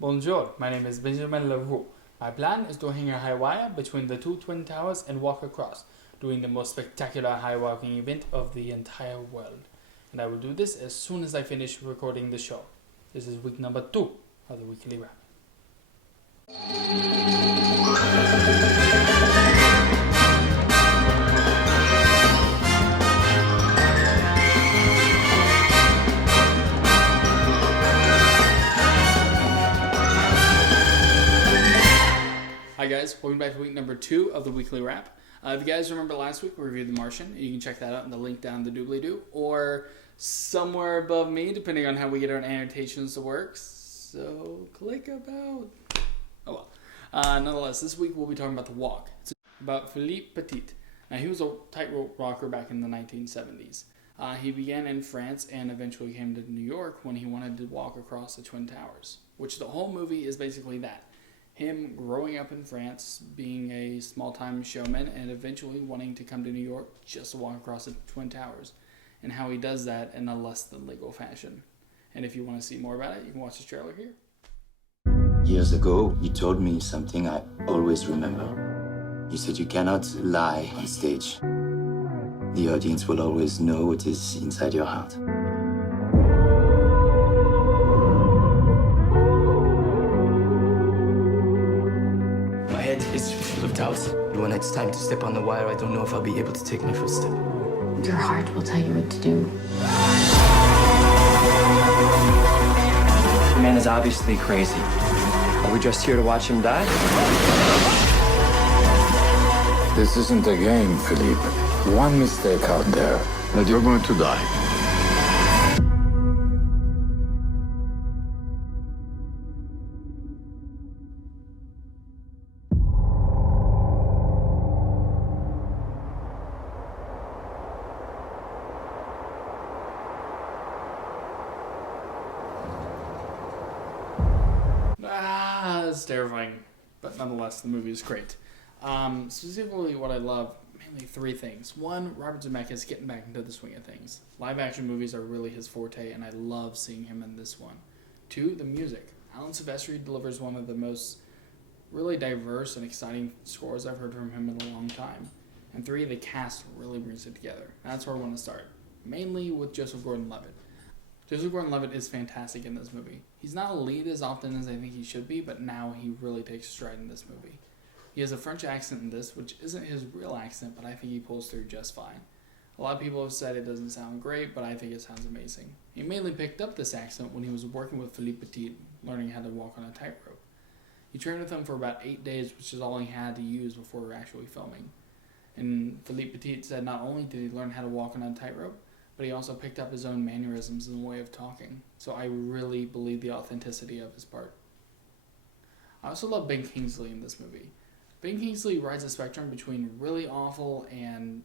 Bonjour, my name is Benjamin Leroux. My plan is to hang a high wire between the two twin towers and walk across, doing the most spectacular high walking event of the entire world. And I will do this as soon as I finish recording the show. This is week number 2 of the Weekly Wrap. Hi guys, welcome back to week number 2 of the Weekly Wrap. If you guys remember last week, we reviewed The Martian. You can check that out in the link down the doobly-doo, or somewhere above me, depending on how we get our annotations to work. So, click about. Oh well. Nonetheless, this week we'll be talking about The Walk. It's about Philippe Petit. Now, he was a tightrope rocker back in the 1970s. He began in France and eventually came to New York when he wanted to walk across the Twin Towers, which the whole movie is basically that. Him growing up in France, being a small-time showman, and eventually wanting to come to New York just to walk across the Twin Towers, and how he does that in a less than legal fashion. And if you want to see more about it, you can watch this trailer here. Years ago, you told me something I always remember. You said you cannot lie on stage. The audience will always know what is inside your heart. It's full of doubts. When it's time to step on the wire, I don't know if I'll be able to take my first step. Your heart will tell you what to do. The man is obviously crazy. Are we just here to watch him die? This isn't a game, Philippe. One mistake out there, and you're going to die. It's terrifying, but nonetheless, the movie is great. Specifically, what I love, mainly 3 things. 1, Robert Zemeckis getting back into the swing of things. Live-action movies are really his forte, and I love seeing him in this one. 2, the music. Alan Silvestri delivers one of the most really diverse and exciting scores I've heard from him in a long time. And 3, the cast really brings it together. That's where I want to start, mainly with Joseph Gordon-Levitt. Joseph Gordon-Levitt is fantastic in this movie. He's not a lead as often as I think he should be, but now he really takes stride in this movie. He has a French accent in this, which isn't his real accent, but I think he pulls through just fine. A lot of people have said it doesn't sound great, but I think it sounds amazing. He mainly picked up this accent when he was working with Philippe Petit, learning how to walk on a tightrope. He trained with him for about 8 days, which is all he had to use before actually filming. And Philippe Petit said not only did he learn how to walk on a tightrope, but he also picked up his own mannerisms and way of talking. So I really believe the authenticity of his part. I also love Ben Kingsley in this movie. Ben Kingsley rides a spectrum between really awful and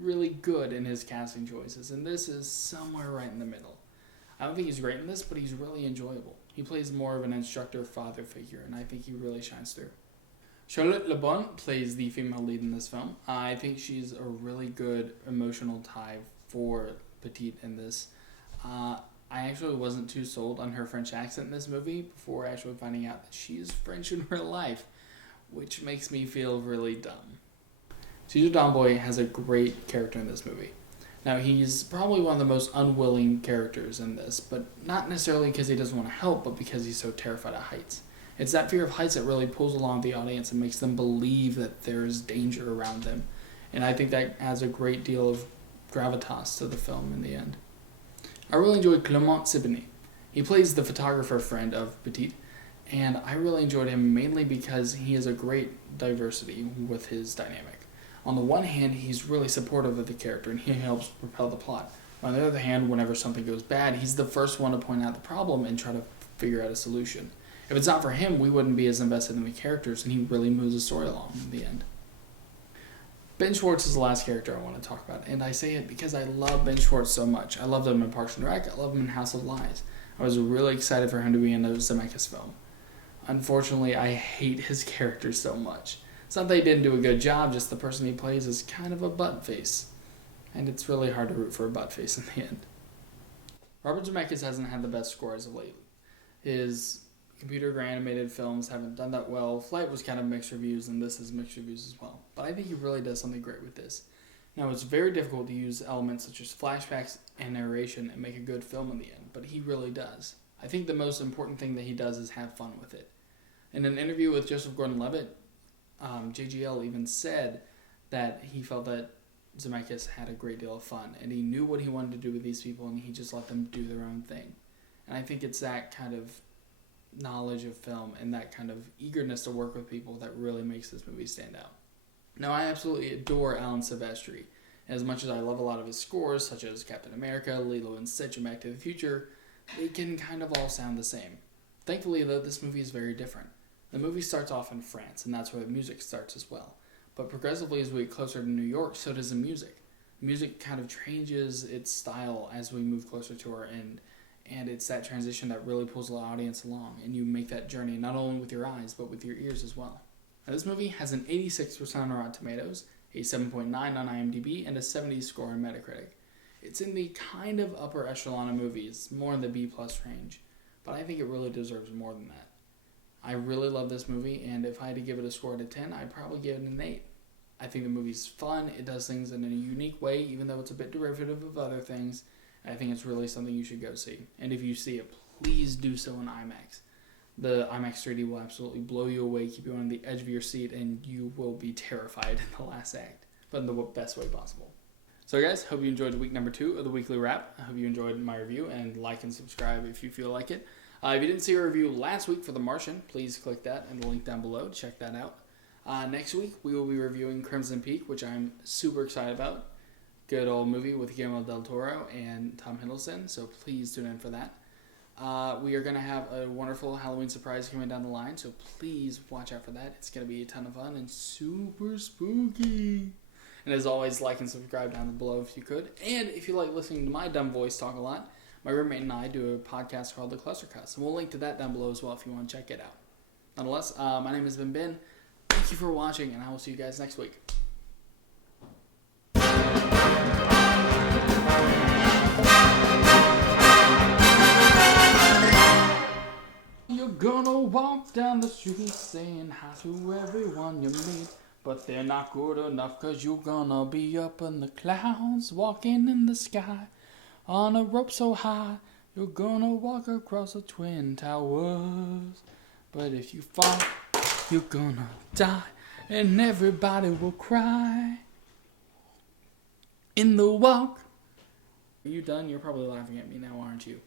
really good in his casting choices, and this is somewhere right in the middle. I don't think he's great in this, but he's really enjoyable. He plays more of an instructor-father figure, and I think he really shines through. Charlotte Le Bon plays the female lead in this film. I think she's a really good emotional tie for Petite in this. I actually wasn't too sold on her French accent in this movie before actually finding out that she is French in real life, which makes me feel really dumb. Cesar Domboy has a great character in this movie. Now, he's probably one of the most unwilling characters in this, but not necessarily because he doesn't want to help, but because he's so terrified of heights. It's that fear of heights that really pulls along the audience and makes them believe that there's danger around them. And I think that adds a great deal of gravitas to the film in the end. I really enjoyed Clément Sibony. He plays the photographer friend of Petite, and I really enjoyed him mainly because he has a great diversity with his dynamic. On the one hand, he's really supportive of the character and he helps propel the plot. On the other hand, whenever something goes bad, he's the first one to point out the problem and try to figure out a solution. If it's not for him, we wouldn't be as invested in the characters, and he really moves the story along in the end. Ben Schwartz is the last character I want to talk about, and I say it because I love Ben Schwartz so much. I loved him in Parks and Rec, I love him in House of Lies. I was really excited for him to be in a Zemeckis film. Unfortunately, I hate his character so much. It's not that he didn't do a good job, just the person he plays is kind of a butt face. And it's really hard to root for a butt face in the end. Robert Zemeckis hasn't had the best score as of late. His Computer animated films haven't done that well. Flight was kind of mixed reviews, and this is mixed reviews as well. But I think he really does something great with this. Now, it's very difficult to use elements such as flashbacks and narration and make a good film in the end, but he really does. I think the most important thing that he does is have fun with it. In an interview with Joseph Gordon-Levitt, JGL even said that he felt that Zemeckis had a great deal of fun, and he knew what he wanted to do with these people, and he just let them do their own thing. And I think it's that kind of knowledge of film and that kind of eagerness to work with people that really makes this movie stand out. Now, I absolutely adore Alan Silvestri. As much as I love a lot of his scores, such as Captain America, Lilo and Stitch, and Back to the Future, they can kind of all sound the same. Thankfully, though, this movie is very different. The movie starts off in France, and that's where the music starts as well. But progressively, as we get closer to New York, so does the music. The music kind of changes its style as we move closer to our end, and it's that transition that really pulls the audience along, and you make that journey not only with your eyes, but with your ears as well. Now, this movie has an 86% on Rotten Tomatoes, a 7.9 on IMDb, and a 70 score on Metacritic. It's in the kind of upper echelon of movies, more in the B+ range, but I think it really deserves more than that. I really love this movie, and if I had to give it a score out of 10, I'd probably give it an 8. I think the movie's fun, it does things in a unique way, even though it's a bit derivative of other things, and I think it's really something you should go see. And if you see it, please do so in IMAX. The IMAX 3D will absolutely blow you away, keep you on the edge of your seat, and you will be terrified in the last act, but in the best way possible. So guys, hope you enjoyed week number 2 of the Weekly Wrap. I hope you enjoyed my review, and like and subscribe if you feel like it. If you didn't see a review last week for The Martian, please click that and the link down below to check that out. Next week, we will be reviewing Crimson Peak, which I'm super excited about. Good old movie with Guillermo del Toro and Tom Hiddleston, so please tune in for that. We are going to have a wonderful Halloween surprise coming down the line, so please watch out for that. It's going to be a ton of fun and super spooky. And as always, like and subscribe down below if you could. And if you like listening to my dumb voice talk a lot, my roommate and I do a podcast called the Cluster Cuss, and we'll link to that down below as well if you want to check it out. Nonetheless, my name has been Ben. Thank you for watching, and I will see you guys next week. You're gonna walk down the street saying hi to everyone you meet, but they're not good enough, 'cause you're gonna be up in the clouds, walking in the sky on a rope so high. You're gonna walk across the Twin Towers, but if you fall, you're gonna die, and everybody will cry in the walk. Are you done? You're probably laughing at me now, aren't you?